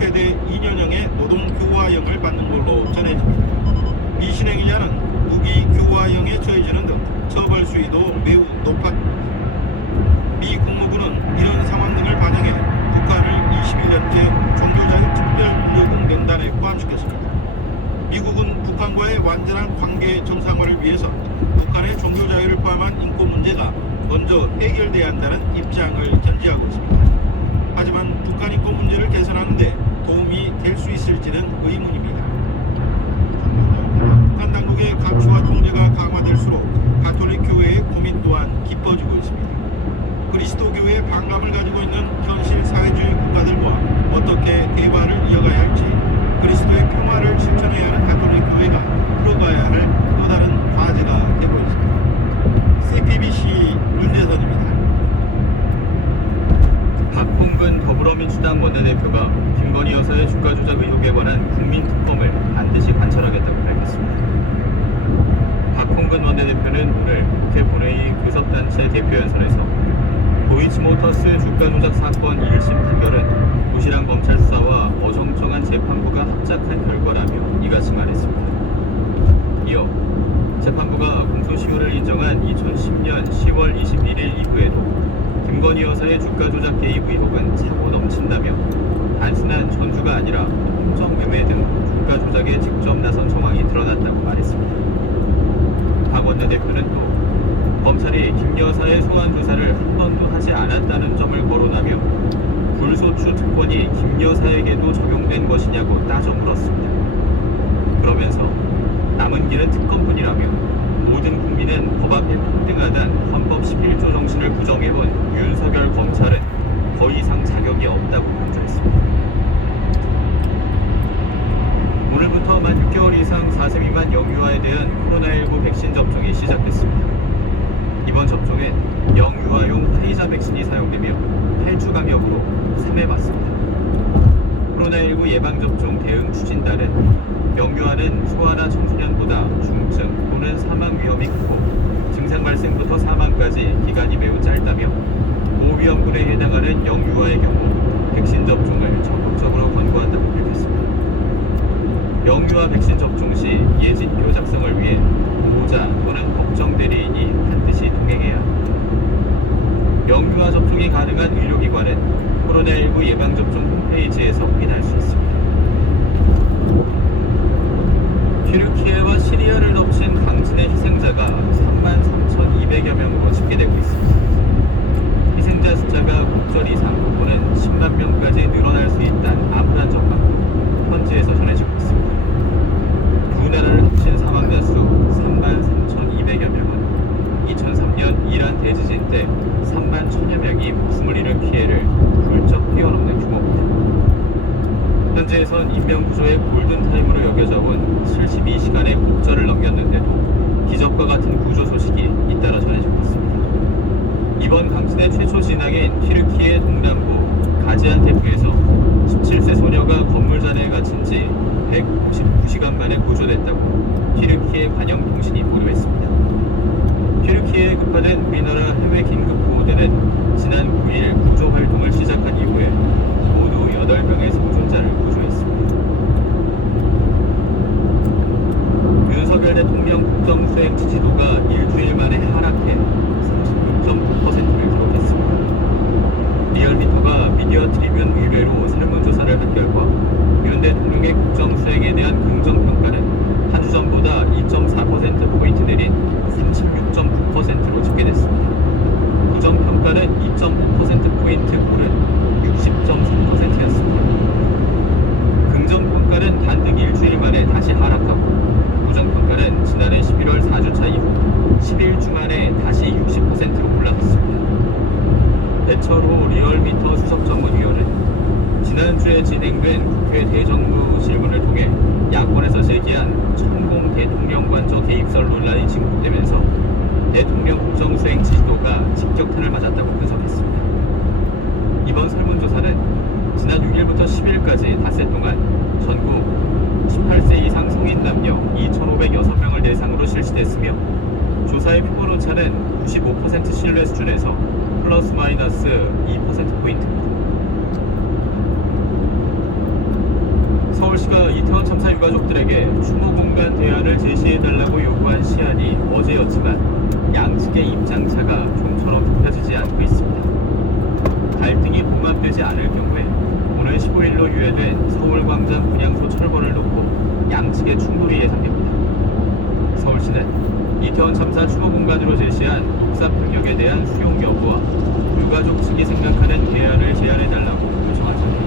최대 2년형의 노동교화형을 받는 걸로 전해집니다. 미신행위자는 무기교화형에 처해지는 등 처벌 수위도 매우 높았습니다. 미 국무부는 이런 상황 등을 반영해 북한을 21년째 종교자유 특별구조국 명단에 포함시켰습니다. 미국은 북한과의 완전한 관계 정상화를 위해서 북한의 종교자유를 포함한 인권 문제가 먼저 해결돼야 한다는 입장을 견지하고 있습니다. 하지만 북한 인권 문제를 개선하는 데 도움이 될 수 있을지는 의문입니다. 북한 당국의 감시와 통제가 강화될수록 가톨릭 교회의 고민 또한 깊어지고 있습니다. 그리스도교의 반감을 가지고 있는 현실 사회주의 국가들과 어떻게 대화를 이어가야 할지, 그리스도의 평화를 실천해야 하는 가톨릭 교회가 풀어가야 할 또 다른 과제가 되고 있습니다. CPBC 윤재선입니다. 박홍근 더불어민주당 원내대표가 김건희 여사의 주가 조작 의혹에 관한 국민특검을 반드시 관철하겠다고 밝혔습니다. 박홍근 원내대표는 오늘 국회 본회의 교섭단체 대표연설에서 도이치모터스 주가 조작 사건 1심 판결은 부실한 검찰 수사와 어정쩡한 재판부가 합작한 결과라며 이같이 말했습니다. 이어 재판부가 공소시효를 인정한 2010년 10월 21일 이후에도 김건희 여사의 주가 조작 개입 의혹은 차고 넘친다며 단순한 전주가 아니라 홍정매매 등 주가 조작에 직접 나선 정황이 드러났다고 말했습니다. 박 원내대표는 또 검찰이 김 여사의 소환 조사를 한 번도 하지 않았다는 점을 거론하며 불소추 특권이 김 여사에게도 적용된 것이냐고 따져 물었습니다. 그러면서 남은 길은 특검뿐이라며 모든 국민은 법 앞에 평등하다는 헌법 11조 정신을 부정해본 윤석열 검찰은 더 이상 자격이 없다고 강조했습니다. 오늘부터 만 6개월 이상 4세 미만 영유아에 대한 코로나19 백신 접종이 시작됐습니다. 이번 접종엔 영유아용 화이자 백신이 사용되며 8주 간격으로 3회 맞습니다. 코로나19 예방접종 대응 추진단은 영유아는 소아나 청소년보다 중증 또는 사망 위험이 크고 증상 발생부터 사망까지 기간이 매우 짧다며 고위험군에 해당하는 영유아의 경우 백신 접종을 적극적으로 권고한다고 밝혔습니다. 영유아 백신 접종 시 예진표 작성을 위해 보호자 또는 법정 대리인이 반드시 동행해야 합니다. 영유아 접종이 가능한 의료기관은 코로나19 예방접종 홈페이지에서 확인할 수 있습니다. 튀르키예와 시리아를 덮친 강진의 희생자가 33,200여 명으로 집계되고 있습니다. 희생자 숫자가 국절 이상 또는 10만 명까지 늘어날 수 있다는 암울한 전망도 현지에서 전해지고 있습니다. 두 나라를 합친 사망자 수 33,200여 명은 2003년 이란 대지진 때 3만 1,000여 명이 목숨을 잃은 피해를 훌쩍 뛰어넘는 규모입니다. 현지에선 인명구조의 골든타임으로 여겨져 온 72시간의 곡절을 넘겼는데도 기적과 같은 구조 소식이 잇따라 전해지고 있습니다. 이번 강진의 최초 진앙인 튀르키예 동남부 가지안테프에서 17세 소녀가 건물잔에 갇힌 지 159시간 만에 구조됐다고 튀르키예 관영통신이 보도했습니다. 튀르키예에 급파된 우리나라 해외 긴급구호대는 지난 9일 구조 활동을 시작한 이후에 모두 8명의 생존자를 구조했습니다. 윤석열 대통령 국정수행 지지도가 일주일 만에 하락해 36.9%를 기록했습니다. 리얼미터가 미디어 트리뷴 의뢰로 설문조사를 한 결과 윤 대통령의 국정수행에 대한 긍정평가는 한 주 전보다 2.4%포인트 내린 36.9%로 집계됐습니다. 부정평가는 2.5%포인트 오른 60.3%였습니다. 긍정평가는 단등 일주일 만에 다시 하락하고 부정평가는 지난해 11월 4주차 이후 11주 만에 다시 60%로 올라갔습니다. 배철호 리얼미터 수석전문위원은 지난주에 진행된 국회 대정부 질문을 통해 야권에서 제기한 천공 대통령 관저 개입설 논란이 진행되면서 대통령 국정수행 지지도가 직격탄을 맞았다고 분석했습니다. 이번 설문조사는 지난 6일부터 10일까지 닷새 동안 전국 18세 이상 성인 남녀 2,506명을 대상으로 실시됐으며 조사의 표본 오차는 95% 신뢰 수준에서 플러스 마이너스 2%포인트입니다. 서울시가 이태원 참사 유가족들에게 추모 공간 대안을 제시해달라고 요구한 시한이 어제였지만 양측의 입장차가 좀처럼 좁혀지지 않고 있습니다. 갈등이 봉합되지 않을 경우에 오늘 15일로 유예된 서울광장 분향소 철거를 놓고 양측의 충돌이 예상됩니다. 서울시는 이태원 참사 추모 공간으로 제시한 옥사 평역에 대한 수용 여부와 유가족 측이 생각하는 대안을 제안해달라고 요청하죠.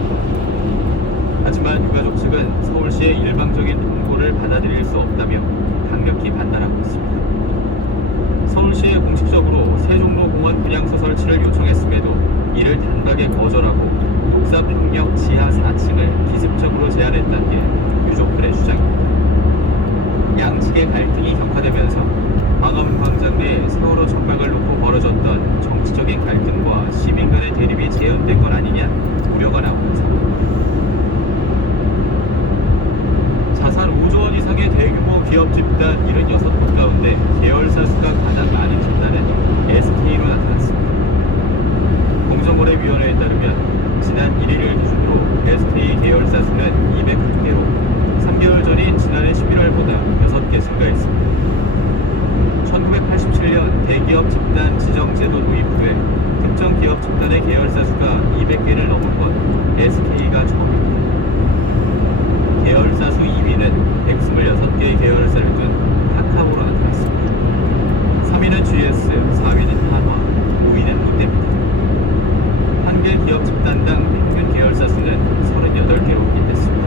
하지만 유가족 측은 서울시의 일방적인 통보를 받아들일 수 없다며 강력히 반발하고 있습니다. 서울시에 공식적으로 세종로공원 분향소 설치를 요청했음에도 이를 단박에 거절하고 옥사평역 지하 4층을 기습적으로 제안했다는 게 유족들의 주장입니다. 양측의 갈등이 격화되면서 광화문 광장 내 세월호 천막을 놓고 벌어졌던 정치적인 갈등과 시민 간의 대립이 재현된 건 아니냐 우려가 나오는 상황입니다. 자산 5조 원 이상의 대규모 기업 집단 76곳 가운데 계열사 수가 가장 많은 집단은 SK로 나타났습니다. 공정거래위원회에 따르면 지난 1일을 기준으로 SK 계열사 수는 201개로 3개월 전인 지난해 11월보다 6개 증가했습니다. 1987년 대기업 집단 지정제도 도입 후에 특정 기업 집단의 계열사 수가 200개를 넘은 건 SK가 처음입니다. 계열사 수 2위는 126개의 계열사를 둔 카카오로 나타났습니다. 3위는 GS, 4위는 한화, 5위는 롯데입니다. 한개 기업 집단당 평균 계열사 수는 38개로 기록됐습니다.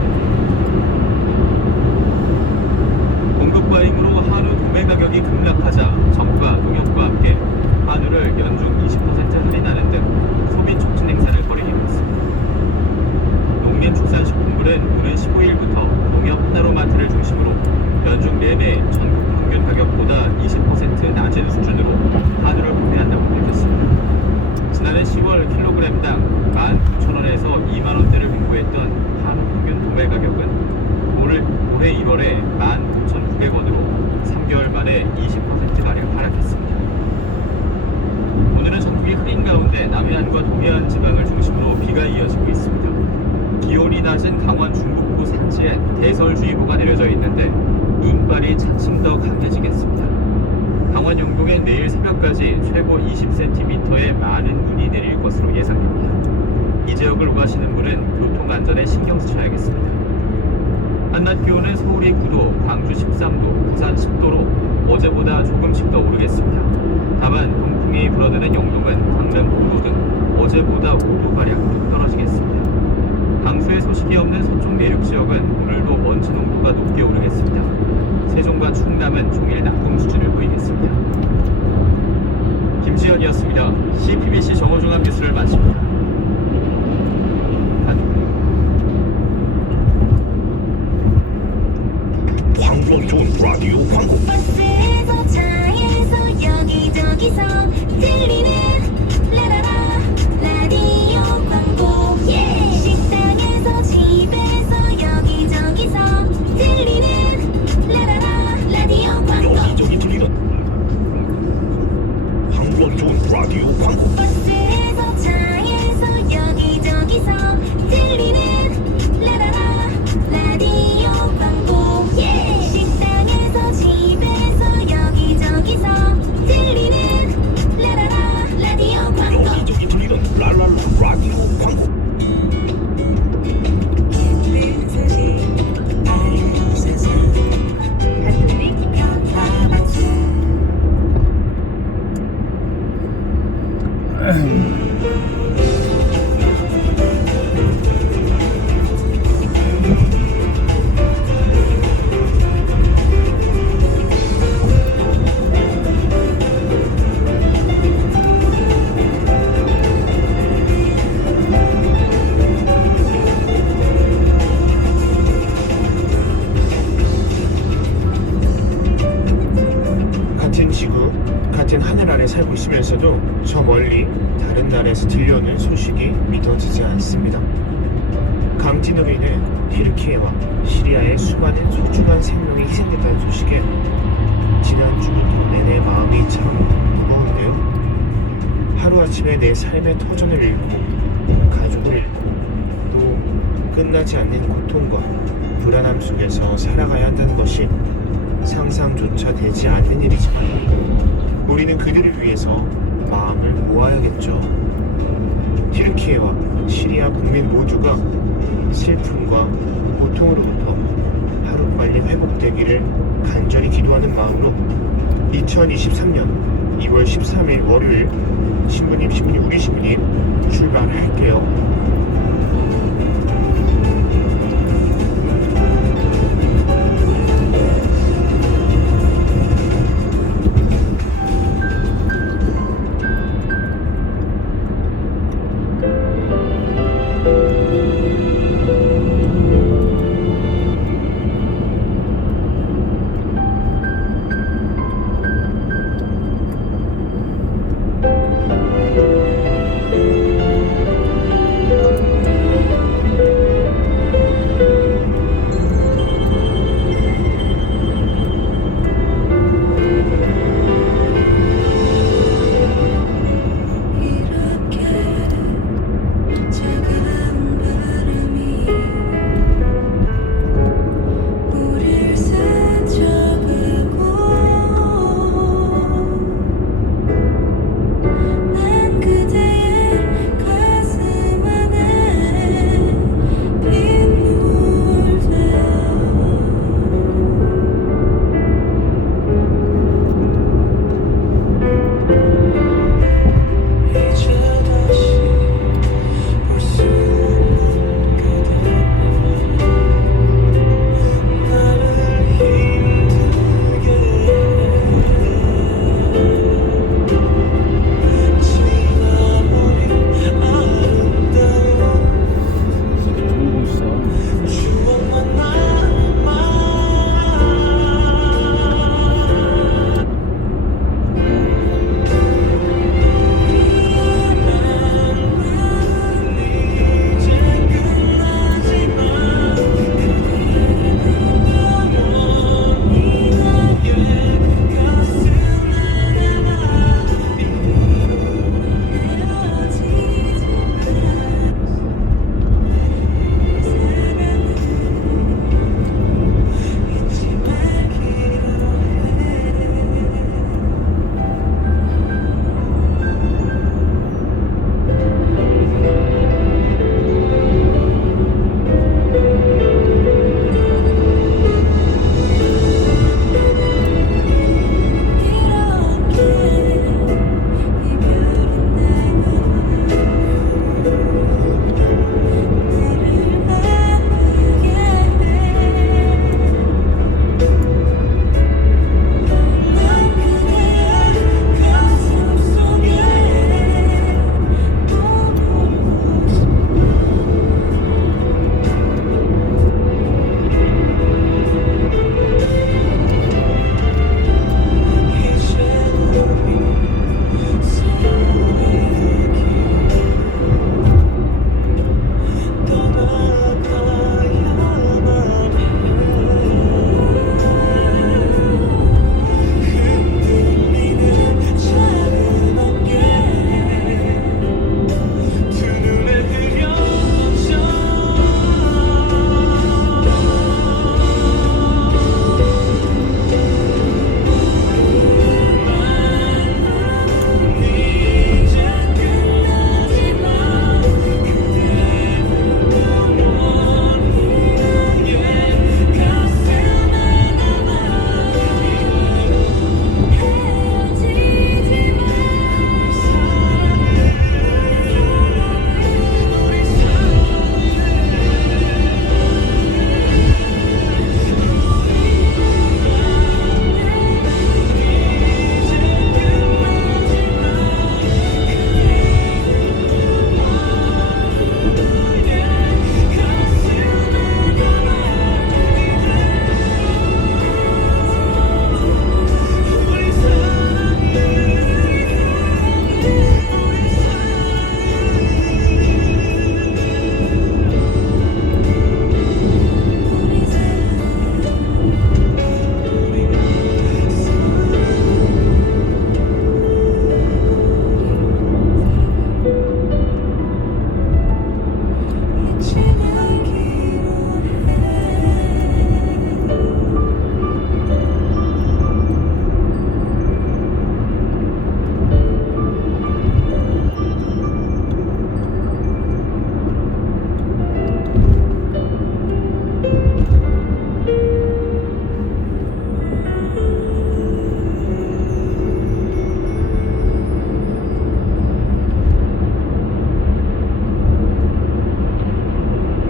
공급 과잉으로 한우 도매 가격이 급락하자 정부가 농협과 함께 한우를 연중 20% 할인하는 등 소비 촉진 행사를 벌이기로 했습니다. 농림축산식품부는 오는 15일부터 농협 하나로마트를 중심으로 연중 내내 전국 평균 가격보다 20% 낮은 수준으로 한우를 판매한다고 밝혔습니다. 지난해 10월 킬로그램당 19,000원에서 2만원대를 공부했던 한우 평균 도매 가격은 올해 1월에 19,900원으로 3개월 만에 20%가량 하락했습니다. 오늘은 전국이 흐린 가운데 남해안과 동해안 지방을 중심으로 비가 이어지고 있습니다. 기온이 낮은 강원 중북부 산지에 대설주의보가 내려져 있는데 눈발이 차츰 더 강해지겠습니다. 강원 영동엔 내일 새벽까지 최고 20cm의 많은 눈이 내릴 것으로 예상됩니다. 이 지역을 오가시는 분은 교통안전에 신경 쓰셔야겠습니다. 한낮 기온은 서울이 9도, 광주 13도, 부산 10도로 어제보다 조금씩 더 오르겠습니다. 다만 동풍이 불어드는 영동은 강릉 5도 등 어제보다 5도가량 떨어지겠습니다. 강수의 소식이 없는 서쪽 내륙 지역은 오늘도 먼지 농도가 높게 오르겠습니다. 세종과 충남은 종일 나쁨 수준을 보이겠습니다. 김지연이었습니다. CPBC 정오종합 뉴스를 마칩니다. 광고 좋은 라디오 광고. 버스에서 차에서 여기저기서 들리는 라라라 라디오 광고. 식당에서 집에서 여기저기서 들리는 라라라 라디오 광고. 여기저기 들리는 광고 좋은 라디오 광고. 버스에서 차에서 여기저기서 들리는 라라라 라디오 광고. 식당에서 집에서 여기저기서 들리는 라라라 라디오 광고. 여기저기 들리는 랄랄라 라디오 광고. 같은 지구, 같은 하늘 아래 살고 있으면서도 저 멀리 다른 나라에서 들려오는 소식이 믿어지지 않습니다. 강진으로 인해 튀르키예와 시리아의 수많은 소중한 생명이 희생됐다는 소식에 지난주부터 내내 마음이 참 무거운데요. 하루아침에 내 삶의 터전을 잃고 가족을 잃고 또 끝나지 않는 고통과 불안함 속에서 살아가야 한다는 것이 상상조차 되지 않는 일이지만 우리는 그들을 위해서 마음을 모아야겠죠. 튀르키예와 시리아 국민 모두가 슬픔과 고통으로부터 하루빨리 회복되기를 간절히 기도하는 마음으로 2023년 2월 13일 월요일 신부님 우리 신부님 출발할게요.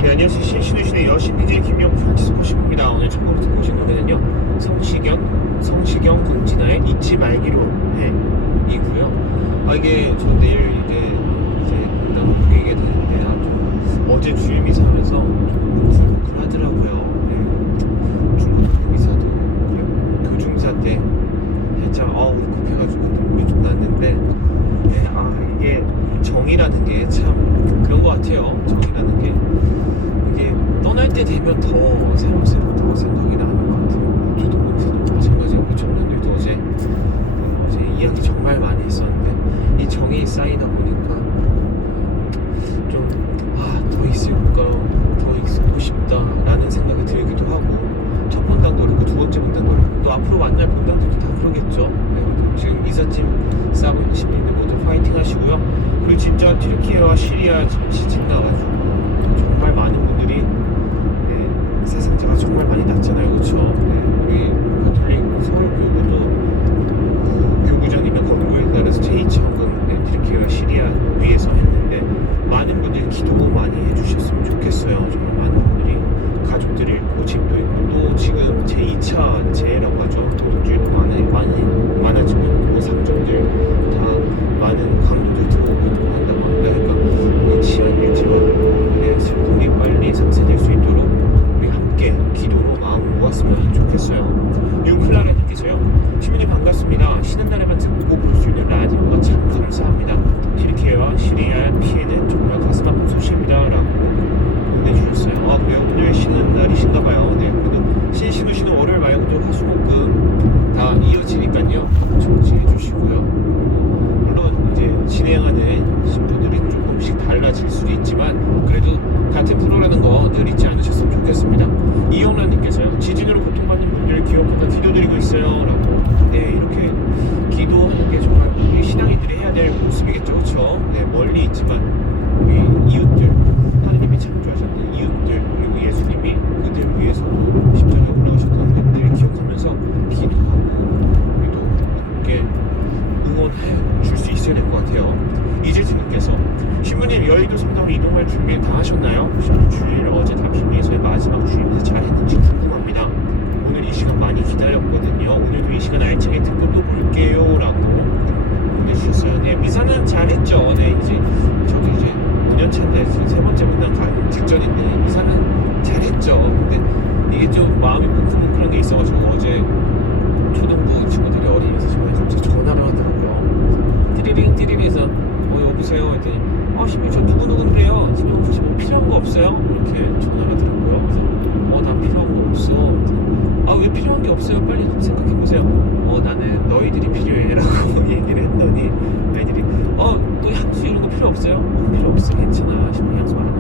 네, 안녕하세요. 신신우신의 여신 DJ 김영 프란치스코 신부입니다. 오늘 첫 번째 듣고 오신 노래는요, 성시경 권진아의 잊지 말기로 해 이고요. 이게 저 내일 이제 공당 얘기가 되는데 좀 어제 주일미사 하면서 좀 뭉클하더라고요. 네. 중국 미사도 그래요. 교중사 때 살짝 울컥해가지고 눈물이 좀 났는데, 네, 이게 정이라는 게 참 그런 것 같아요. 정이라는 게 이게 떠날 때 되면 더 새록새록 더 생각이 나는 것 같아요. 교통공사도 마찬가지고 청년들도 어제 이야기 정말 많이 했었는데 이 정이 쌓이다 보니까 좀 더 있을까, 더 있고 싶다라는 생각이 들기도 하고, 첫 본당도 그렇고 두 번째 본당도 그렇고 또 앞으로 만날 본당들도 다 그러겠죠. 네, 지금 이삿짐 싸고 있는 시민들 모두 파이팅 하시고요. 그리고 진짜 튀르키예와 시리아 지금 지진 나가지고 정말 많은 분들이, 네, 세상자가 정말 많이 났잖아요. 그렇죠? 네, 우리 가톨릭 서울교구도 교구장님의 건국에 따라서 제2차 헌금, 네, 튀르키예와 시리아 위에서 했는데 많은 분들이 기도 많이 해주셨으면 좋겠어요. 정말 많은 분들이 가족들이 있고 집도 있고 또 지금 제2차 재해라고 하죠. 도둑질도 많아지고 있고 상점들 다 많은 강도들 들어오고 있고 한다고 합니다. 그러니까 치안 유지와 우리의 슬픔이 빨리 상쇄될 수 있도록 우리 함께 기도로 마음 모았으면 좋겠어요. 윤클라라님께서요, 시민님 반갑습니다. 쉬는 날에만 듣고 볼 수 있는 라디오가 참 감사합니다. 튀르키예와 시리아의 피해는 정말 가슴 아픈 소식입니다. 라고 보내주셨어요. 그래요? 오늘 쉬는 날이신가봐요. 네, 그래도 신신우시는 월요일 말고도 화수목금 다 이어지니까요, 청취해주시고요. 물론 이제 진행하는 신부들이 조금씩 달라질 수도 있지만 그래도 같은 프로라는 거 늘 잊지 않으셨으면 좋겠습니다. 이영란님께서요, 지진으로 고통받는 분들 기억하며 기도드리고 있어요. 라고. 네, 이렇게 기도하는 게 정말 우리 신앙인들이 해야 될 모습이겠죠. 그렇죠? 네, 멀리 있지만 우리 이웃들, 하느님이 창조하셨던 이웃들, 그리고 예수님이 그들 위해서도 십자가에 올라가셨다는 것들을 기억하면서 기도하고 우리도 함께 응원해 줄 수 있어야 될 것 같아요. 이재진님께서, 신부님 여의도 성당으로 이동할 준비 다 하셨나요? 10주일 어제 담신리에서의 마지막 주임에서 잘했는지 궁금합니다. 오늘 이 시간 많이 기다렸거든요. 오늘도 이 시간 알차게 듣고 또 볼게요. 라고 보내주셨어요. 네, 미사는 잘했죠. 네, 이제 저도 이제 5년 차인데 세 번째 문당 가는 직전인데 미사는 잘했죠. 근데 이게 좀 마음이 뭉클뭉클한 게 있어가지고 어제 초등부 친구들이 어린이집에서 저한테 갑자기 전화를 하더라고요. 띠리링 해서 여보세요 했더니 신부님 저 누구누군데요, 지금 혹시 뭐 필요한 거 없어요? 이렇게 전화를 하더라고요. 그래서 난 필요한 거 없어. 왜 필요한 게 없어요? 빨리 생각해보세요. 나는 너희들이 필요해 라고 얘기를 했더니 애들이 너 향수 이런 거 필요 없어요? 필요 없어, 괜찮아, 신부님 향수 많아.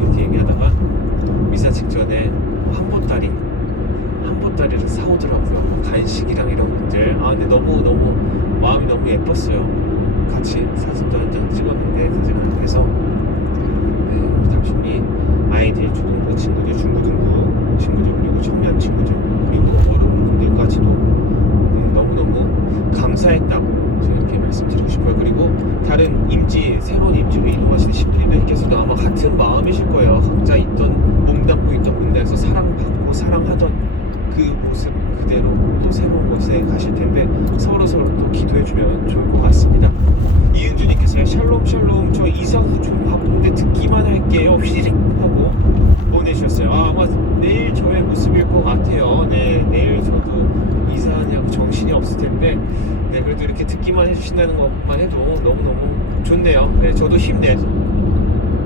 이렇게 얘기하다가 미사 직전에 한 보따리를 사오더라고요. 간식이랑 이런 것들. 근데 너무 마음이 너무 예뻤어요. 같이 사진도 한 장 찍었는데 사진을 해서, 네, 우리 담신리 아이들, 초등부 친구들, 중고등부 친구들, 그리고 청년 친구들, 그리고 어른분들까지도, 네, 너무너무 감사했다고 제가 이렇게 말씀드리고 싶어요. 그리고 다른 새로운 임지로 이동하시는 신부님들께서도 아마 같은 마음이실 거예요. 각자 몸담고 있던 본당에서 사랑받고 사랑하던 그 모습 그대로 또 새로운 곳에 가실 텐데 서로 또 기도해주면 좋을 것 같습니다. 이은주님께서요, 샬롬 저 이사 후 좀 바쁜데 듣기만 할게요. 휘리릭 하고 보내주셨어요. 아마 내일 저의 모습일 것 같아요. 네, 내일 저도 이사하냐고 정신이 없을 텐데, 네, 그래도 이렇게 듣기만 해주신다는 것만 해도 너무너무 좋네요. 네, 저도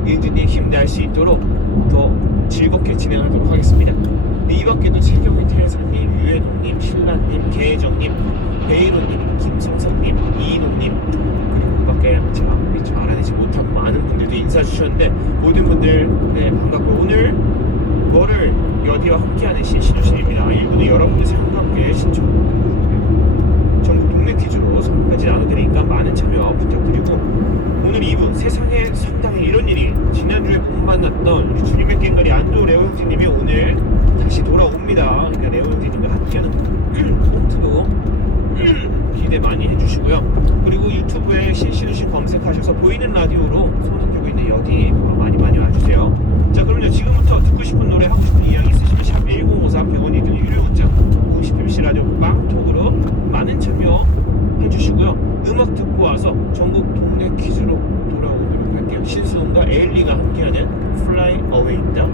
이은주님 힘낼 수 있도록 더 즐겁게 진행하도록 하겠습니다. 네, 이 밖에도 최경희 태사님, 유혜동님, 신라님, 계혜정님, 베이로님, 김성성님, 이인호님, 그리고 그 밖에 제가 미처 알아내지 못하고 많은 분들도 인사 주셨는데 모든 분들, 네, 반갑고, 오늘 월요일 여디와 함께하는 신신우신입니다. 1부는 여러분의 삶과 함께 신청 전국 동네 퀴즈로 선물까지 나눠드리니까 많은 참여 부탁드리고, 오늘 2부 세상에 성당에 이런 일이, 지난주에 못 만났던 우리 주님의 깽가리 안도 레오 형제님이 오늘 다시 돌아옵니다. 그러니까 레오 형제님과 함께하는 콘트도 기대 많이 해주시고요. 그리고 유튜브에 신신우신 검색하셔서 보이는 라디오로 손을 들고 있는 여디 보러 많이 와주세요. 있고요. 자, 그럼요. 지금부터 듣고 싶은 노래, 하고 싶은 이야기 있으시면 샵 1053 100원이든 유료 문자 50BBC 라디오 빵톡으로 많은 참여 해주시고요. 음악 듣고 와서 전국 동네 퀴즈로 돌아오도록 할게요. 신수음과 에일리가 함께하는 Fly Away입니다.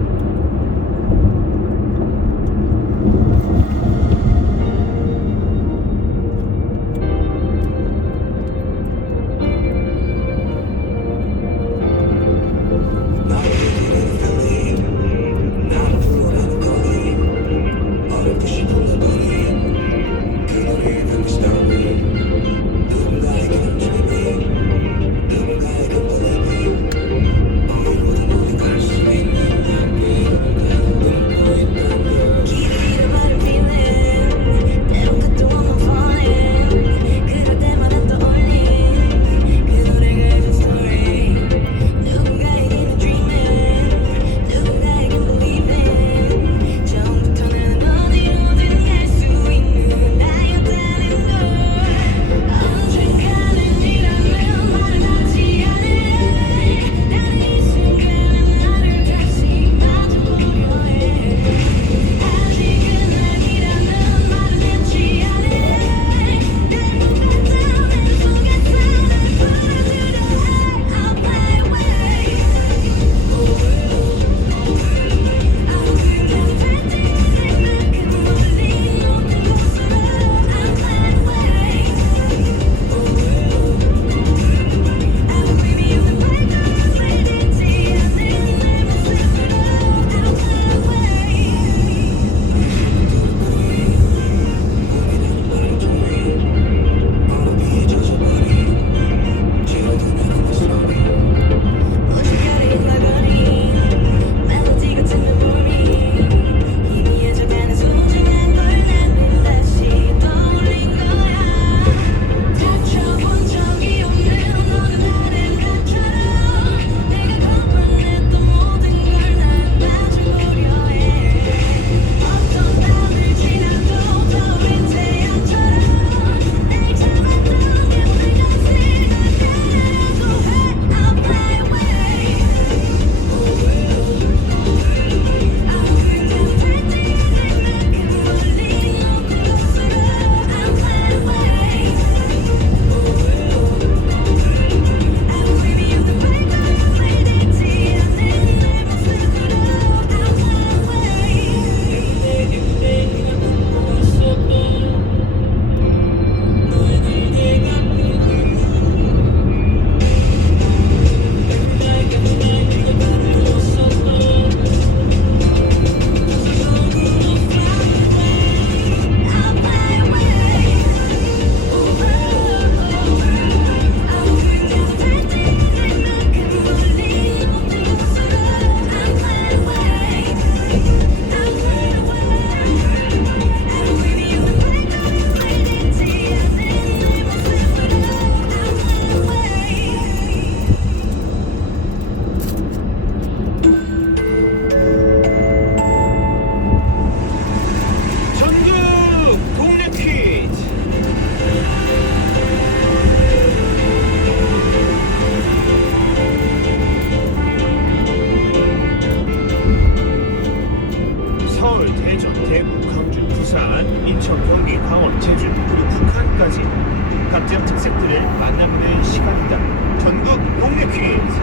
각 지역 특색들을 만나보는 시간이다. 전국 동네 퀴즈.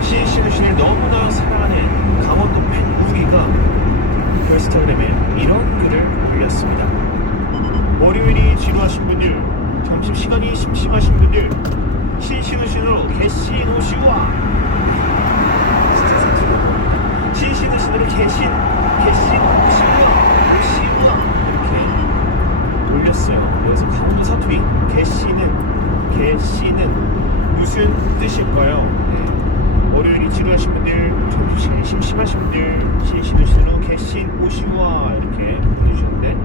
신신을 너무나 사랑하는 강원도 팬 우기가 인스타그램에 이런 글을 올렸습니다. 월요일이 지루하신 분들, 점심시간이 심심하신 분들, 신신으로 개신오시와 진짜 사투리고 신신으로 개신오시와 이렇게 올렸어요. 여기서 강원도 사투리 개씨는 무슨 뜻일까요? 네. 월요일이 지루하신 분들, 점심시간이 심심하신 분들, 신신으로 개신오시와 이렇게 보내주셨는데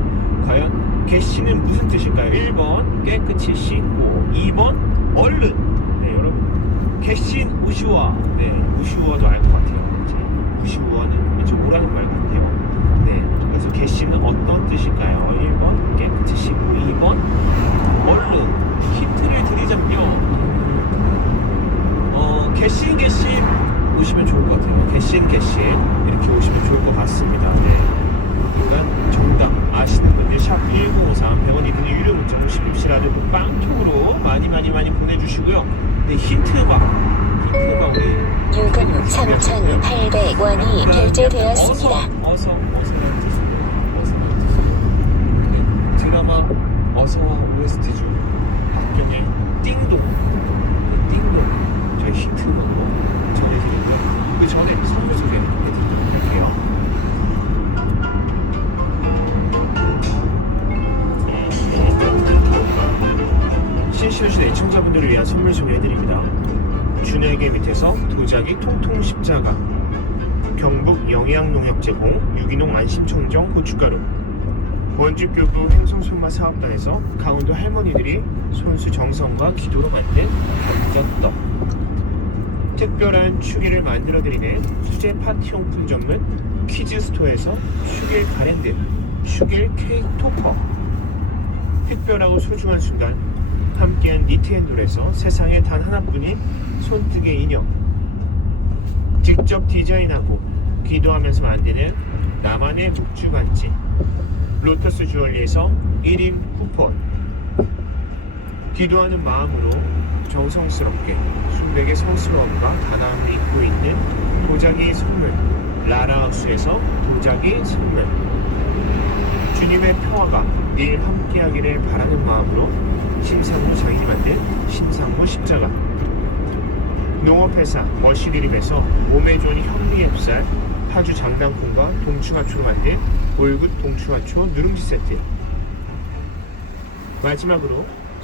과연 개씨는 무슨 뜻일까요? 1번 깨끗이 씻고, 2번 얼른. 네, 여러분 개신 우시와, 네, 우시와도 알 것 같아요. 이제 우시와는 왠지 오라는 말 같아요. 네, 그래서 개신은 어떤 뜻일까요? 원이 결제되었습니다. 어서 드라마 어서와 OST죠. 박경의 띵동. 그 띵동 저희 힌트으로 전해드리고요. 그 전에 선물 소개해드리도록 할게요. 신시효신 애청자분들을 위한 선물 소개해드립니다. 준혁의 밑에서 도자기 통통 십자가, 경북 영양농협 제공 유기농 안심청정 고춧가루, 원주교구 행성손맛 사업단에서 강원도 할머니들이 손수 정성과 기도로 만든 감자떡, 특별한 추기를 만들어드리는 수제 파티용품 전문 키즈스토어에서 슈길 가랜드, 슈길 케이크 토퍼, 특별하고 소중한 순간 함께한 니트앤돌에서 세상에 단 하나뿐인 손뜨개 인형, 직접 디자인하고 기도하면서 만드는 나만의 묵주 반지, 로터스 주얼리에서 1인 쿠폰, 기도하는 마음으로 정성스럽게 순백의 성스러움과 단아함을 입고 있는 도자기 선물 라라하우스에서 도자기 선물, 주님의 평화가 늘 함께하기를 바라는 마음으로 심상무 장인이 만든 심상무 십자가, 농업회사 머시리림에서 몸에 좋은 현미앱살 파주 장당콩과 동충하초로 만든 올굿 동충하초 누룽지 세트, 마지막으로